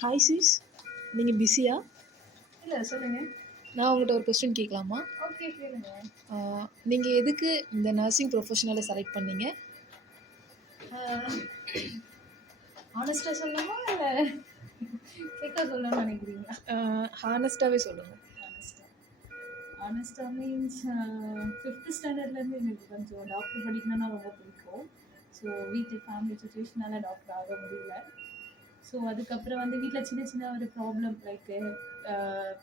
Hi sis, நீங்கள் பிஸியா? இல்லை சொல்லுங்க. நான் உங்கள்கிட்ட ஒரு கொஸ்டின் கேட்கலாமா? ஓகே கேளுங்க. நீங்கள் எதுக்கு இந்த நர்சிங் ப்ரொஃபஷனலை செலக்ட் பண்ணீங்க? ஆனஸ்டாக சொல்லணுமா இல்லை கேட்க சொல்லணும்னு நினைக்கிறீங்களா? ஹானஸ்ட்டாகவே சொல்லுங்கள். ஆனஸ்டாக மீன்ஸ் 5th ஸ்டாண்டர்ட்லேருந்து எனக்கு கொஞ்சம் டாக்டர் படிக்கணும்னா ரொம்ப பிடிக்கும். ஸோ வீட்டு ஃபேமிலி சுச்சுவேஷனால் டாக்டர் ஆக முடியல. ஸோ அதுக்கப்புறம் வந்து வீட்டில் சின்ன சின்ன ஒரு ப்ராப்ளம் லைக்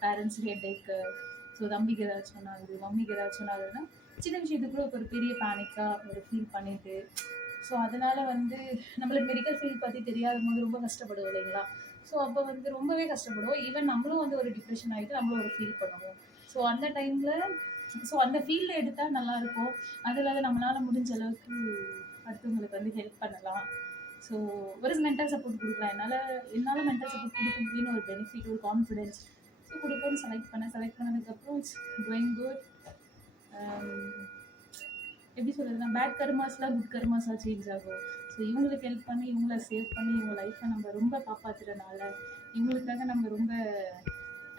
பேரண்ட்ஸ் ஹெட்டேக்கு, ஸோ தம்பிக்கு ஏதாச்சும் ஆகுது, மம்மிக்கு ஏதாச்சும் ஆகுதுன்னா சின்ன விஷயத்துக்கு கூட ஒரு பெரிய பேனிக்காக ஒரு ஃபீல் பண்ணிட்டு, ஸோ அதனால் வந்து நம்மளுக்கு மெடிக்கல் ஃபீல்ட் பற்றி தெரியாத போது ரொம்ப கஷ்டப்படுவோம் இல்லைங்களா? ஸோ அப்போ வந்து ரொம்பவே கஷ்டப்படுவோம். ஈவன் நம்மளும் வந்து ஒரு டிப்ரெஷன் ஆகிட்டு நம்மளும் ஒரு ஃபீல் பண்ணுவோம். ஸோ அந்த டைமில் அந்த ஃபீல்டில் எடுத்தால் நல்லாயிருக்கும். அதில் நம்மளால் முடிஞ்ச அளவுக்கு அடுத்தவங்களுக்கு வந்து ஹெல்ப் பண்ணலாம். ஸோ ஒரு மென்டல் சப்போர்ட் கொடுக்கலாம். என்னால் மென்டல் சப்போர்ட் கொடுக்க முடியும்னு ஒரு பெனிஃபிட், ஒரு கான்ஃபிடென்ஸ். ஸோ கொடுப்போன்னு செலக்ட் பண்ணதுக்கப்புறம் இட்ஸ் கோயிங் குட். எப்படி சொல்கிறதுனா பேட் கர்மாஸ்லாம் குட் கர்மாஸாக சேஞ்ச் ஆகும். ஸோ இவங்களுக்கு ஹெல்ப் பண்ணி, இவங்கள சேவ் பண்ணி, இவங்க லைஃப்பை நம்ம ரொம்ப காப்பாற்றுறதுனால இவங்களுக்காக நம்ம ரொம்ப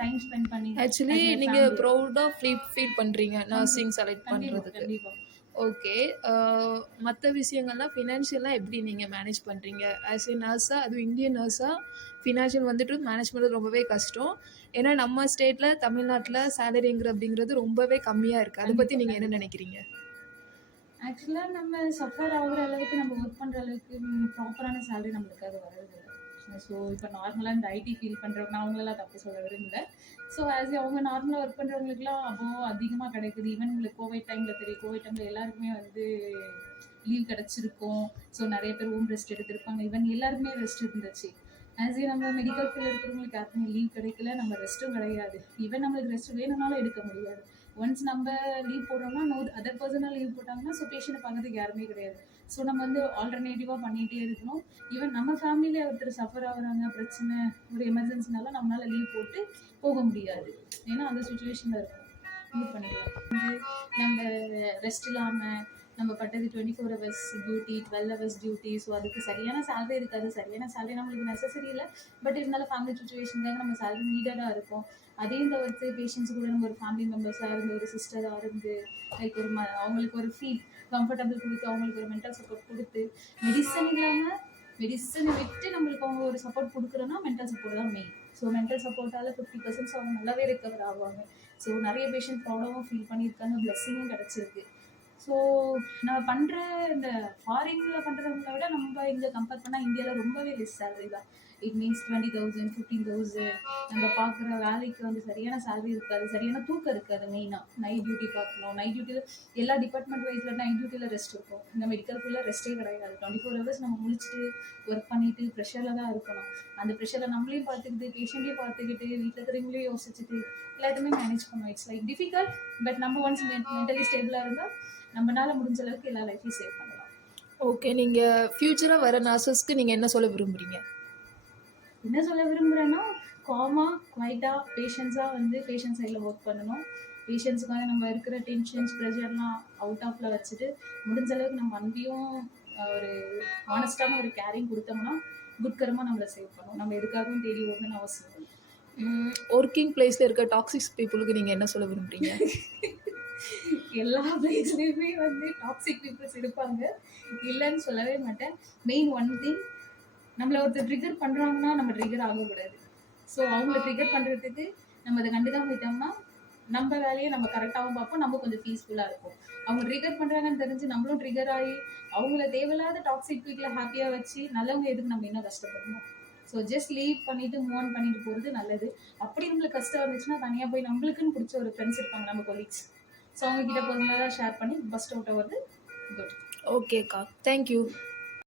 டைம் ஸ்பெண்ட் பண்ணி ஆக்சுவலி நீங்கள் ப்ரௌடாக ஃபீல் பண்ணுறீங்க நர்சிங் செலக்ட் பண்ணுறதுக்கு. கண்டிப்பாக. ஓகே, மற்ற விஷயங்கள்லாம் ஃபினான்ஷியலாக எப்படி நீங்கள் மேனேஜ் பண்ணுறீங்க? ஆஸ் ஏ நர்ஸாக, அதுவும் இந்தியன் நர்ஸாக ஃபினான்ஷியல் வந்துட்டு மேனேஜ் பண்ணுறது ரொம்பவே கஷ்டம். ஏன்னா நம்ம ஸ்டேட்டில், தமிழ்நாட்டில் சேலரிங்கிற அப்படிங்கிறது ரொம்பவே கம்மியாக இருக்குது. அதை பற்றி நீங்கள் என்ன நினைக்கிறீங்க? ஆக்சுவலாக நம்ம சஃபர் ஆகுற அளவுக்கு, நம்ம ஒர்க் பண்ணுற அளவுக்கு ப்ராப்பரான சேலரி நம்மளுக்காக வரதில்லை. ஸோ இப்போ நார்மலாக இந்த ஐடி ஃபீல் பண்ணுறவங்க, அவங்களெல்லாம் தப்பு சொல்ல விரும்பல. ஸோ அவங்க நார்மலாக ஒர்க் பண்ணுறவங்களுக்குலாம் அதிகமாக கிடைக்குது. ஈவன் உங்களுக்கு கோவிட் டைமில் எல்லாருக்குமே வந்து லீவ் கிடச்சிருக்கும். ஸோ நிறைய பேர் ஹோம் ரெஸ்ட் எடுத்திருப்பாங்க. ஈவன் எல்லாருக்குமே ரெஸ்ட் இருந்துச்சு. நம்ம மெடிக்கல் ஃபீல்டில் இருக்கிறவங்களுக்கு யாருக்குமே லீவ் கிடைக்கல, நம்ம ரெஸ்ட்டும் கிடையாது. ஈவன் நம்மளுக்கு ரெஸ்ட் வேணும்னாலும் எடுக்க முடியாது. ஒன்ஸ் நம்ம லீவ் போடுறோம்னா அதர் பர்சனாக லீவ் போட்டாங்கன்னா ஸோ பேஷண்ட்டை பார்க்கறதுக்கு யாருமே கிடையாது. ஸோ நம்ம வந்து ஆல்டர்னேட்டிவாக பண்ணிகிட்டே இருக்கணும். ஈவன் நம்ம ஃபேமிலியில் ஒருத்தர் சஃபர் ஆகுறாங்க, பிரச்சனை, ஒரு எமர்ஜென்சினால நம்மளால் லீவ் போட்டு போக முடியாது. ஏன்னா அந்த சுச்சுவேஷனில் இருக்கும். லீவ் பண்ணிக்கலாம். நம்ம ரெஸ்ட் இல்லாமல் நம்ம பட்டது 24 hours duty, 12 hours duty. So அதுக்கு சரியான சேலரி இருக்காது. சரியான சேலரி நம்மளுக்கு நெசசரி இல்லை. பட் இருந்தாலும் ஃபேமிலி சுச்சுவேஷனுக்காக நம்ம சேலரி நீடடாக இருக்கும். அதையும் தவிர்த்து பேஷண்ட்ஸ் கூட நம்ம ஒரு ஃபேமிலி மெம்பர்ஸாக இருந்து, ஒரு சிஸ்டராக இருந்து, லைக் அவங்களுக்கு ஒரு ஃபீல் கம்ஃபர்டபுள் கொடுத்து, அவங்களுக்கு ஒரு மென்டல் சப்போர்ட் கொடுத்து, மெடிசன் இல்லாமல் மெடிசனை விட்டு நம்மளுக்கு அவங்க ஒரு சப்போர்ட் கொடுக்குறோன்னா மென்டல் சப்போர்ட் தான் மெயின். ஸோ மென்டல் சப்போர்ட்டால் 50% அவங்க நல்லாவே ரெக்கவர் ஆவாங்க. ஸோ நிறைய பேஷண்ட் ப்ராப்ளமும் ஃபீல் பண்ணியிருக்காங்க, பிளெஸ்ஸிங்கும் கிடச்சிருக்கு. ஸோ நம்ம பண்ணுற இந்த ஃபாரினில் பண்ணுறவங்கள விட நம்ம இங்கே கம்பேர் பண்ணால் இந்தியாவில் ரொம்பவே லெஸ் சேலரி தான். It means 20,000 15,000. நம்ம பார்க்குற வேலைக்கு வந்து சரியான சேலரி இருக்காது, சரியான தூக்கம் இருக்காது. மெயினாக நைட் டியூட்டி பார்க்கணும். நைட் டியூட்டியில் எல்லா டிபார்ட்மெண்ட் வைஸில் நைட் டியூட்டியில் ரெஸ்ட் இருக்கும். இந்த மெடிக்கல் ஃபீல்டில் ரெஸ்ட்டே கிடையாது. 24 hours நம்ம முழிச்சிட்டு ஒர்க் பண்ணிவிட்டு ப்ரெஷரில் தான் இருக்கணும். அந்த ப்ரெஷரில் நம்மளையும் பார்த்துக்கிட்டு, பேஷண்ட்டையும் பார்த்துக்கிட்டு, வீட்டில் இருக்கிறவங்களையும் யோசிச்சுட்டு எல்லாத்தையுமே மேனேஜ் பண்ணணும். It's like difficult. பட் நம்ம ஒன்ஸ் மென்டலி ஸ்டேபிளாக இருந்தால் நம்மளால முடிஞ்ச அளவுக்கு எல்லா லைஃப்பையும் சேவ் பண்ணலாம். ஓகே, நீங்கள் ஃப்யூச்சராக வர நர்சஸ்க்கு நீங்கள் என்ன சொல்ல விரும்புகிறீங்க? என்ன சொல்ல விரும்புகிறேன்னா, காமாக குவைட்டாக பேஷண்ட்ஸாக வந்து பேஷண்ட் சைடில் ஒர்க் பண்ணணும். பேஷண்ட்ஸுக்காக நம்ம இருக்கிற டென்ஷன்ஸ், ப்ரெஷர்லாம் அவுட் ஆஃபில் வச்சுட்டு முடிஞ்ச அளவுக்கு நம்ம அன்பையும் ஒரு ஆனஸ்டான ஒரு கேரிங் கொடுத்தோம்னா குட் கரமாக நம்மளை சேவ் பண்ணணும். நம்ம எதுக்காகவும் தேடி ஓடணும்னு அவசியம் இல்லை. ஒர்க்கிங் பிளேஸில் இருக்க டாக்ஸிக் பீப்புளுக்கு நீங்கள் என்ன சொல்ல விரும்புகிறீங்க? எல்லா பிளேஸ்லேயுமே வந்து டாக்ஸிக் பீப்புள்ஸ் இருப்பாங்க, இல்லைன்னு சொல்லவே மாட்டேன். மெயின் ஒன் திங், நம்மளை ஒருத்தர் ட்ரிகர் பண்ணுறாங்கன்னா நம்ம ட்ரிகர் ஆகக்கூடாது. ஸோ அவங்கள ட்ரிகர் பண்ணுறதுக்கு நம்ம அதை கண்டுக்காம போயிட்டோம்னா நம்ம வேலையை நம்ம கரெக்டாகவும் பார்ப்போம், நம்ம கொஞ்சம் பீஸ்ஃபுல்லாக இருக்கும். அவங்க ட்ரிகர் பண்ணுறாங்கன்னு தெரிஞ்சு நம்மளும் ட்ரிகர் ஆகி அவங்கள தேவையில்லாத டாக்ஸிக் பீப்பில் ஹாப்பியாக வச்சு நல்லவங்க எதுக்கு நம்ம இன்னும் கஷ்டப்படணும்? ஸோ ஜஸ்ட் லீவ் பண்ணிவிட்டு மூவ் ஆன் பண்ணிட்டு போகிறது நல்லது. அப்படி நம்மளுக்கு கஷ்டம் இருந்துச்சுன்னா தனியாக போய் நம்மளுக்குன்னு பிடிச்ச ஒரு ஃப்ரெண்ட்ஸ் இருப்பாங்க, நம்ம கொலீக்ஸ். ஸோ அவங்கக்கிட்ட பர்சனலாக ஷேர் பண்ணி பஸ்ட் அவுட் ஆகிறது குட். ஓகேக்கா, தேங்க்யூ.